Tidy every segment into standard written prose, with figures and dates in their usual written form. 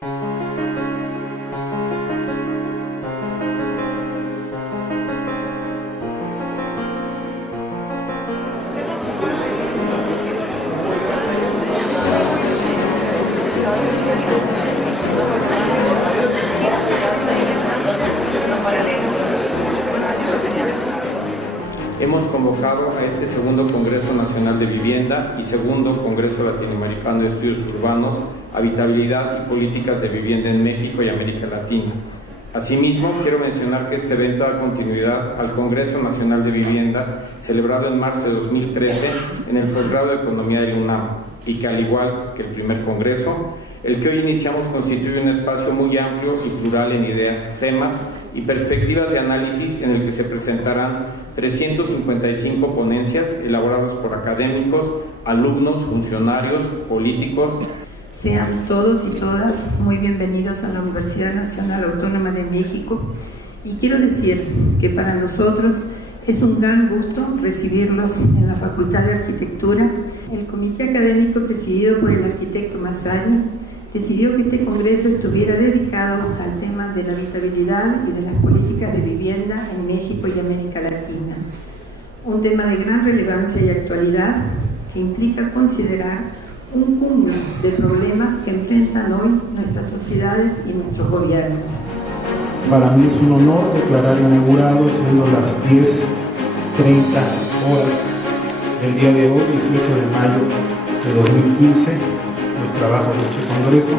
Hemos convocado a este segundo Congreso Nacional de Vivienda y segundo Congreso Latinoamericano de Estudios Urbanos, Habitabilidad y Políticas de Vivienda en México y América Latina. Asimismo, quiero mencionar que este evento da continuidad al Congreso Nacional de Vivienda, celebrado en marzo de 2013 en el posgrado de Economía del UNAM, y que, al igual que el primer Congreso, el que hoy iniciamos constituye un espacio muy amplio y plural en ideas, temas y perspectivas de análisis en el que se presentarán 355 ponencias elaboradas por académicos, alumnos, funcionarios, políticos. Sean todos y todas muy bienvenidos a la Universidad Nacional Autónoma de México, y quiero decir que para nosotros es un gran gusto recibirlos en la Facultad de Arquitectura. El comité académico presidido por el arquitecto Massari decidió que este congreso estuviera dedicado al tema de la habitabilidad y de las políticas de vivienda en México y América Latina. Un tema de gran relevancia y actualidad que implica considerar un cúmulo de problemas que enfrentan hoy nuestras sociedades y nuestros gobiernos. Para mí es un honor declarar inaugurado, siendo las 10:30 horas del día de hoy, 18 de mayo de 2015, los trabajos de este Congreso.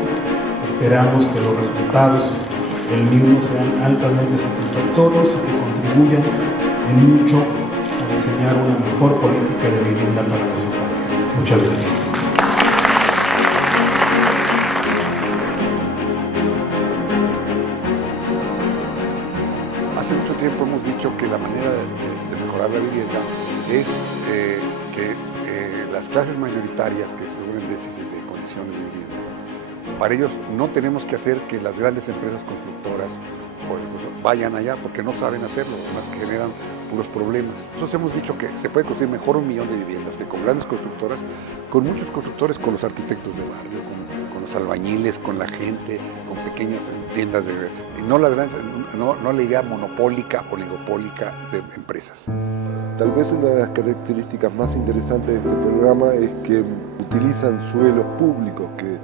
Esperamos que los resultados del mismo sean altamente satisfactorios y que contribuyan en mucho a diseñar una mejor política de vivienda para nuestro país. Muchas gracias. Hace mucho tiempo hemos dicho que la manera de mejorar la vivienda es que las clases mayoritarias que sufren déficit de condiciones de vivienda, para ellos no tenemos que hacer que las grandes empresas constructoras vayan allá porque no saben hacerlo, además que generan puros problemas. Nosotros hemos dicho que se puede construir mejor 1 millón de viviendas que con grandes constructoras, con muchos constructores, con los arquitectos de barrio, con los albañiles, con la gente, con pequeñas tiendas no la idea monopólica, oligopólica de empresas. Tal vez una de las características más interesantes de este programa es que utilizan suelos públicos que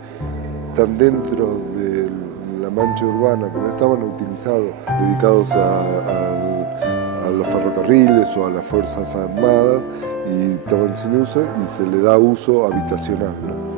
están dentro de la mancha urbana, que no estaban utilizados, dedicados a los ferrocarriles o a las Fuerzas Armadas, y estaban sin uso y se le da uso habitacional, ¿no?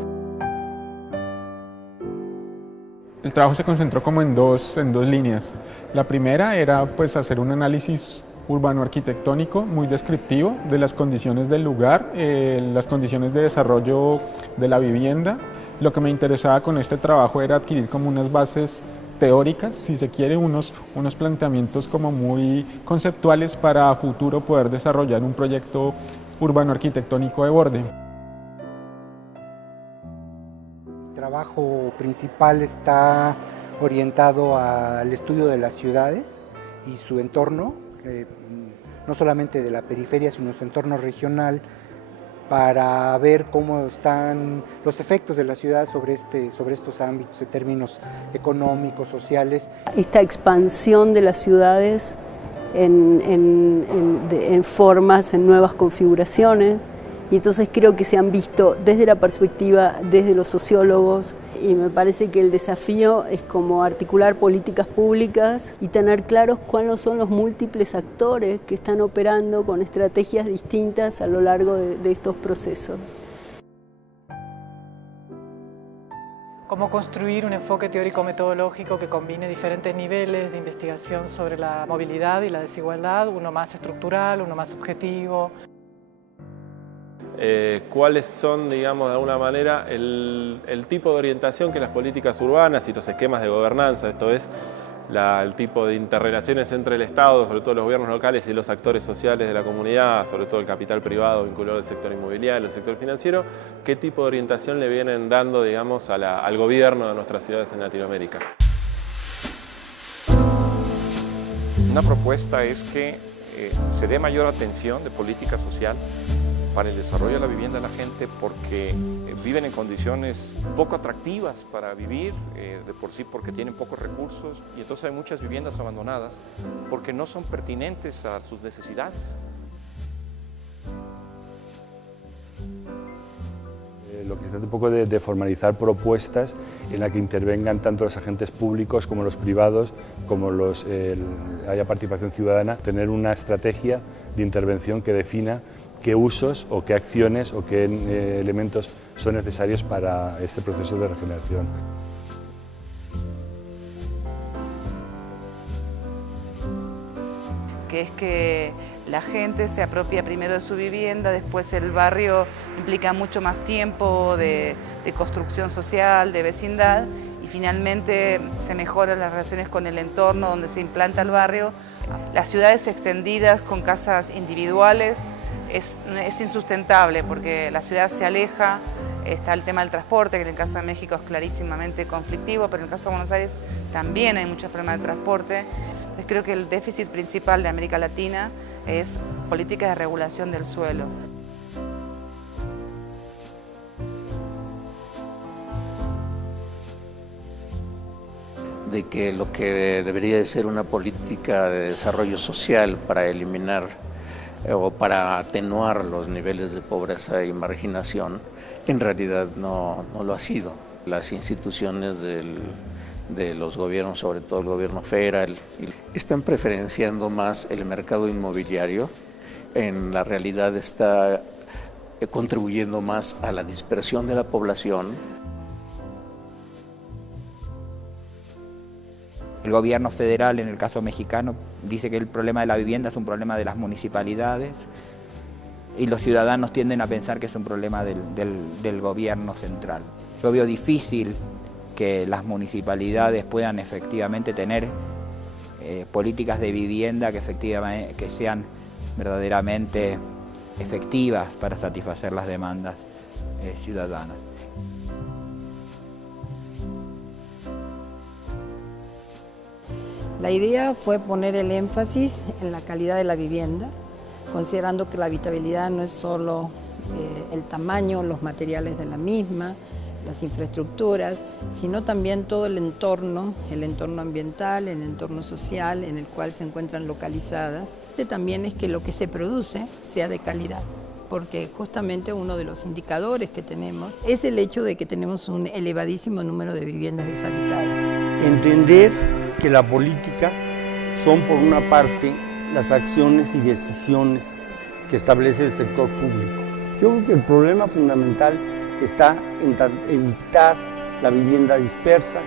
El trabajo se concentró como en dos líneas. La primera era pues hacer un análisis urbano-arquitectónico muy descriptivo de las condiciones del lugar, las condiciones de desarrollo de la vivienda. Lo que me interesaba con este trabajo era adquirir como unas bases teóricas, si se quiere, unos planteamientos como muy conceptuales para a futuro poder desarrollar un proyecto urbano-arquitectónico de borde. El trabajo principal está orientado al estudio de las ciudades y su entorno, no solamente de la periferia, sino su entorno regional, para ver cómo están los efectos de la ciudad sobre estos ámbitos en términos económicos, sociales. Esta expansión de las ciudades en formas, en nuevas configuraciones, y entonces creo que se han visto desde la perspectiva, desde los sociólogos, y me parece que el desafío es como articular políticas públicas y tener claros cuáles son los múltiples actores que están operando con estrategias distintas a lo largo de estos procesos. Cómo construir un enfoque teórico-metodológico que combine diferentes niveles de investigación sobre la movilidad y la desigualdad, uno más estructural, uno más subjetivo. Cuáles son, digamos, de alguna manera el tipo de orientación que las políticas urbanas y los esquemas de gobernanza, esto es, el tipo de interrelaciones entre el Estado, sobre todo los gobiernos locales y los actores sociales de la comunidad, sobre todo el capital privado vinculado al sector inmobiliario, al sector financiero, qué tipo de orientación le vienen dando, digamos, al gobierno de nuestras ciudades en Latinoamérica. Una propuesta es que se dé mayor atención de política social para el desarrollo de la vivienda de la gente porque viven en condiciones poco atractivas para vivir, de por sí porque tienen pocos recursos, y entonces hay muchas viviendas abandonadas porque no son pertinentes a sus necesidades. Lo que se trata un poco de formalizar propuestas en las que intervengan tanto los agentes públicos como los privados, como haya participación ciudadana, tener una estrategia de intervención que defina qué usos o qué acciones o qué elementos son necesarios para este proceso de regeneración. Que es que la gente se apropia primero de su vivienda, después el barrio implica mucho más tiempo de construcción social, de vecindad, y finalmente se mejoran las relaciones con el entorno donde se implanta el barrio. Las ciudades extendidas con casas individuales es insustentable porque la ciudad se aleja. Está el tema del transporte, que en el caso de México es clarísimamente conflictivo, pero en el caso de Buenos Aires también hay muchos problemas de transporte. Entonces creo que el déficit principal de América Latina es políticas de regulación del suelo. De que lo que debería de ser una política de desarrollo social para eliminar o para atenuar los niveles de pobreza y marginación, en realidad no lo ha sido. Las instituciones de los gobiernos, sobre todo el gobierno federal, están preferenciando más el mercado inmobiliario. En la realidad está contribuyendo más a la dispersión de la población. El gobierno federal, en el caso mexicano, dice que el problema de la vivienda es un problema de las municipalidades y los ciudadanos tienden a pensar que es un problema del gobierno central. Yo veo difícil que las municipalidades puedan efectivamente tener políticas de vivienda que sean verdaderamente efectivas para satisfacer las demandas ciudadanas. La idea fue poner el énfasis en la calidad de la vivienda, considerando que la habitabilidad no es solo el tamaño, los materiales de la misma, las infraestructuras, sino también todo el entorno ambiental, el entorno social en el cual se encuentran localizadas. También es que lo que se produce sea de calidad, porque justamente uno de los indicadores que tenemos es el hecho de que tenemos un elevadísimo número de viviendas deshabitadas. Entender que la política son, por una parte, las acciones y decisiones que establece el sector público. Yo creo que el problema fundamental está en evitar la vivienda dispersa,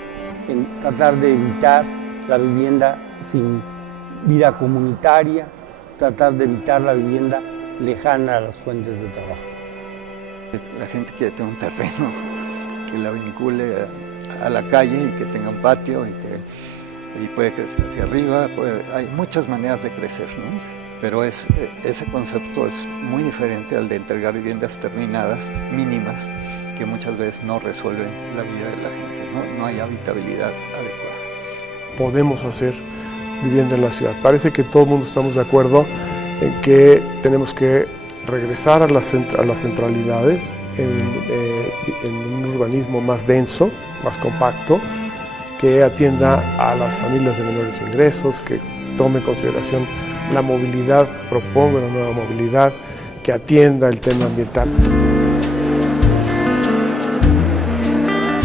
en tratar de evitar la vivienda sin vida comunitaria, tratar de evitar la vivienda lejana a las fuentes de trabajo. La gente quiere tener un terreno que la vincule a la calle y que tenga un patio y puede crecer hacia arriba, hay muchas maneras de crecer, ¿no? Pero ese concepto es muy diferente al de entregar viviendas terminadas, mínimas, que muchas veces no resuelven la vida de la gente, no hay habitabilidad adecuada. Podemos hacer vivienda en la ciudad. Parece que todo el mundo estamos de acuerdo en que tenemos que regresar a las centralidades, en un urbanismo más denso, más compacto, que atienda a las familias de menores ingresos, que tome en consideración la movilidad, proponga una nueva movilidad, que atienda el tema ambiental.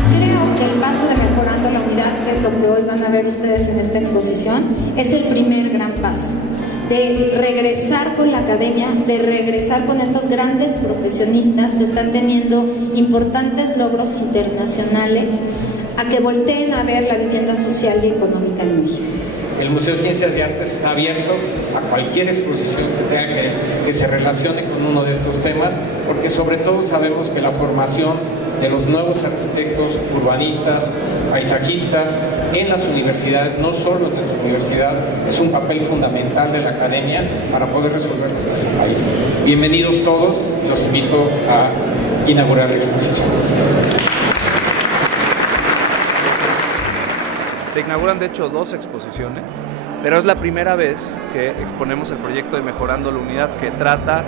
Creo que el paso de Mejorando la Unidad, que es lo que hoy van a ver ustedes en esta exposición, es el primer gran paso de regresar con la academia, de regresar con estos grandes profesionistas que están teniendo importantes logros internacionales, a que volteen a ver la vivienda social y económica en México. El Museo de Ciencias y Artes está abierto a cualquier exposición que tenga que se relacione con uno de estos temas, porque sobre todo sabemos que la formación de los nuevos arquitectos, urbanistas, paisajistas en las universidades, no solo en nuestra universidad, es un papel fundamental de la academia para poder resolver nuestro país. Bienvenidos todos, los invito a inaugurar la exposición. Se inauguran de hecho 2 exposiciones, pero es la primera vez que exponemos el proyecto de Mejorando la Unidad, que trata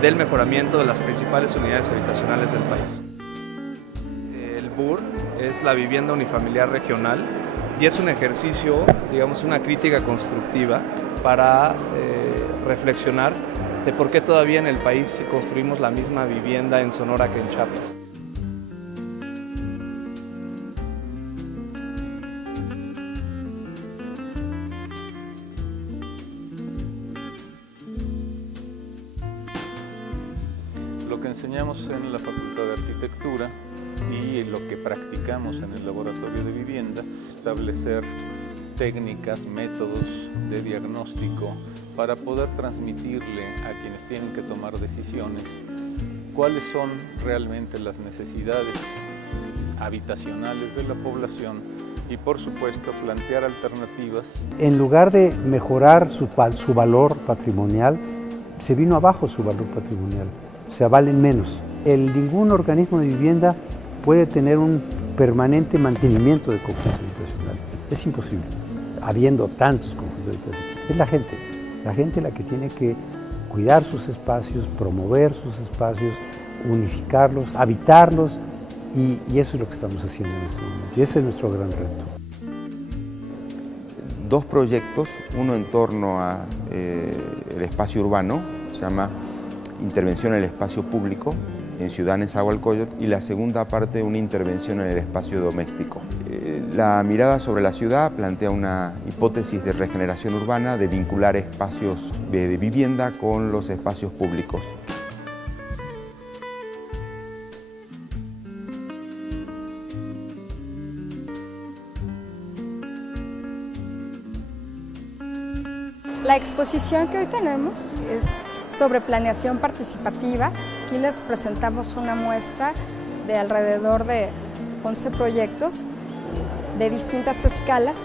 del mejoramiento de las principales unidades habitacionales del país. El BUR es la vivienda unifamiliar regional y es un ejercicio, digamos, una crítica constructiva para reflexionar de por qué todavía en el país construimos la misma vivienda en Sonora que en Chiapas. Lo que enseñamos en la Facultad de Arquitectura y lo que practicamos en el laboratorio de vivienda, establecer técnicas, métodos de diagnóstico para poder transmitirle a quienes tienen que tomar decisiones cuáles son realmente las necesidades habitacionales de la población y, por supuesto, plantear alternativas. En lugar de mejorar su valor patrimonial, se vino abajo su valor patrimonial, o sea, valen menos. Ningún organismo de vivienda puede tener un permanente mantenimiento de conjuntos habitacionales. Es imposible, habiendo tantos conjuntos habitacionales. Es la gente la que tiene que cuidar sus espacios, promover sus espacios, unificarlos, habitarlos, y eso es lo que estamos haciendo en este momento. Y ese es nuestro gran reto. Dos proyectos, uno en torno a el espacio urbano, se llama Intervención en el espacio público, en Ciudad Nezahualcóyotl, y la segunda parte, una intervención en el espacio doméstico. La mirada sobre la ciudad plantea una hipótesis de regeneración urbana, de vincular espacios de vivienda con los espacios públicos. La exposición que hoy tenemos es sobre planeación participativa. Aquí les presentamos una muestra de alrededor de 11 proyectos de distintas escalas.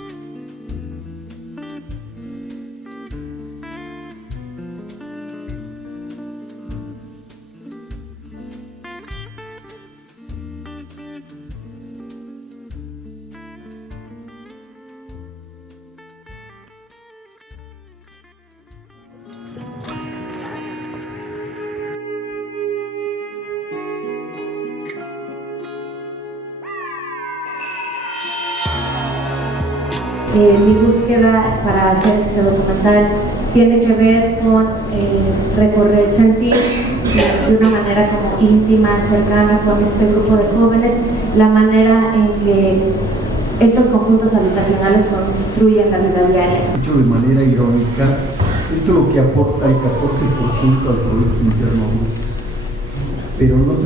Mi búsqueda para hacer este documental tiene que ver con recorrer, sentir de una manera como íntima, cercana con este grupo de jóvenes, la manera en que estos conjuntos habitacionales construyen la vida diaria. Dicho de manera irónica, esto es lo que aporta el 14% al Producto Interno Bruto. Pero nos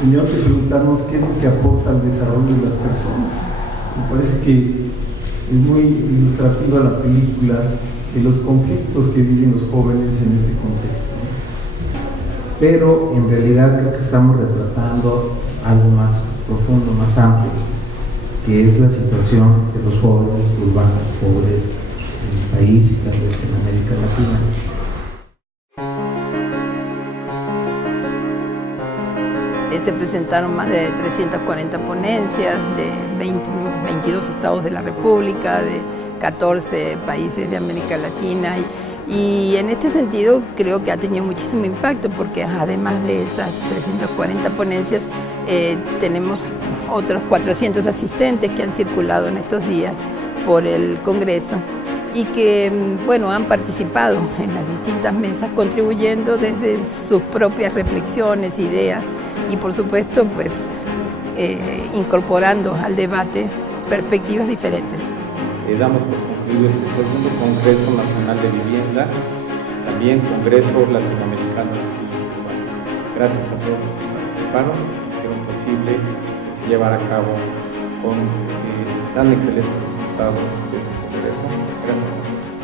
teníamos que preguntarnos qué es lo que aporta al desarrollo de las personas. Me parece que es muy ilustrativa la película de los conflictos que viven los jóvenes en este contexto. Pero en realidad creo que estamos retratando algo más profundo, más amplio, que es la situación de los jóvenes urbanos pobres en el país y tal vez en América Latina. Se presentaron más de 340 ponencias de 22 estados de la República, de 14 países de América Latina. Y en este sentido creo que ha tenido muchísimo impacto porque además de esas 340 ponencias tenemos otros 400 asistentes que han circulado en estos días por el Congreso y que, bueno, han participado en las distintas mesas contribuyendo desde sus propias reflexiones, ideas y por supuesto pues incorporando al debate perspectivas diferentes. Damos por concluido este segundo Congreso Nacional de Vivienda, también Congreso Latinoamericano de Estudios Urbanos. Gracias a todos los que participaron, hicieron posible que se llevara a cabo con tan excelentes resultados de este Congreso. Gracias a todos.